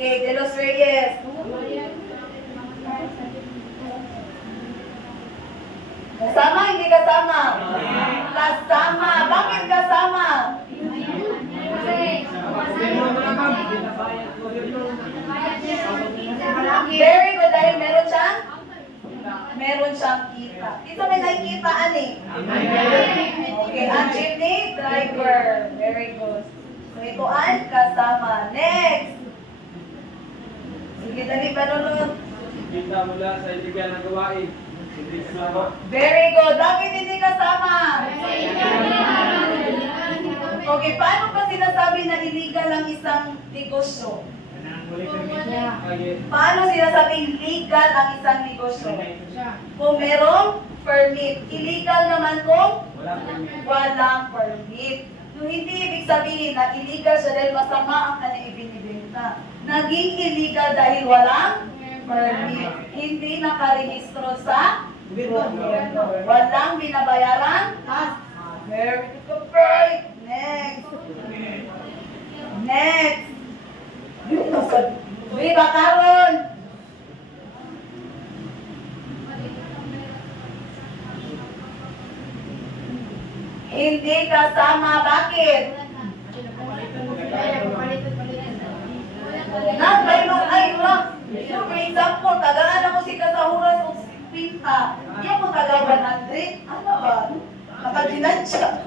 Okay, De Los Reyes. Kasama, hindi kasama? Kasama. Bakit kasama? Very good. Dahil meron siyang kita. Dito may nakikita, ani? Okay, ang jeepney driver. Very good. So, ito ay kasama. Next. Sige, dali, panunod. Kita mula sa iligal na gawain. Hindi kasama. Very good. Bakit hindi kasama? Okay, paano ba sinasabi na illegal ang isang negosyo? Paano sinasabing legal ang isang negosyo? Kung merong permit. Illegal naman kung walang permit. Yung hindi ibig sabihin na illegal siya dahil masama ang kanyang ibinibenta. Naging illegal dahil walang permit. Hindi nakarehistro sa gobyerno. Walang binabayaran. Very good. Next. Next. Viva Karon. Hindi kasama. Bakit? Nagbaylong ay lang. For example, tagaan ako si Kasahuras o si Pinta. Hindi ako taga 100. Ano ba? Nakaginansya.